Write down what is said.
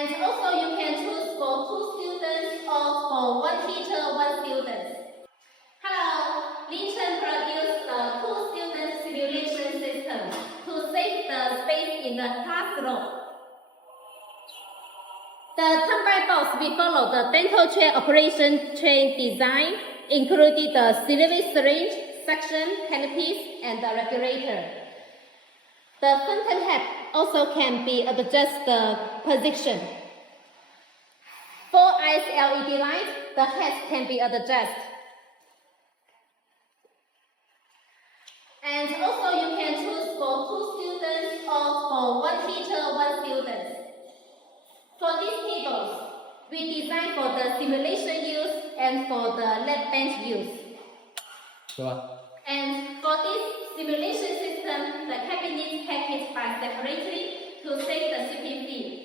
And also you can choose for 2 students or for 1 teacher, 1 student. Hello, Lingchen produced the 2-student simulation system to save the space in the classroom. The turbine box will follow the dental tray operation tray design, including the syringe syringe, section, canopies, and the regulator. The fountain head also can be adjust the position. 4 eyes LED lights, the heads can be adjusted. And also you can choose for 2 students or for 1 teacher, 1 student. For these tables, we design for the simulation use and for the lab bench use. And for this simulation system, the cabinets packaged by separately to save the shipping fee.